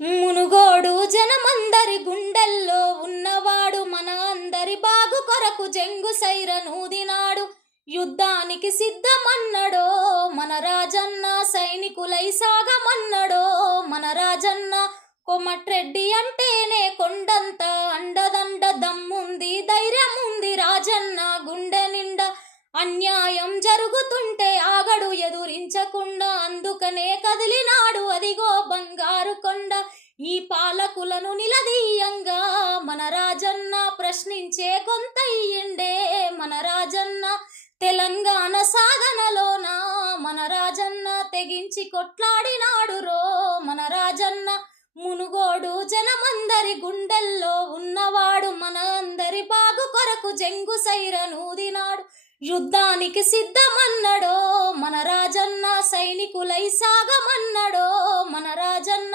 మునుగోడు జనమందరి గుండెల్లో ఉన్నవాడు, మన అందరి బాగు కొరకు జంగు సైర నూదినాడు. యుద్ధానికి సిద్ధమన్నడో మన రాజన్న, సైనికులై సాగమన్నడో మన రాజన్న. కోమట్రెడ్డి అంటేనే కొండంత అండదండ, దమ్ముంది ధైర్యముంది రాజన్న గుండె నిండా. అన్యాయం జరుగుతుంటే ఆగడు ఎదురించకుండా, అందుకనే కదిలినాడు అదిగో బంగారు కొండ. ఈ పాలకులను నిలదీయంగా మన రాజన్న, ప్రశ్నించే గొంతయ్యిండే మన రాజన్న. తెలంగాణ సాధనలోన మన రాజన్న తెగించి కొట్లాడినాడు రో మన రాజన్న. మునుగోడు జనమందరి గుండెల్లో ఉన్నవాడు, మన అందరి బాగు కొరకు జంగు సైర నూదినాడు. యుద్ధానికి సిద్ధమన్నడో మన రాజన్న, సైనికులై సాగమన్నడో మన రాజన్న.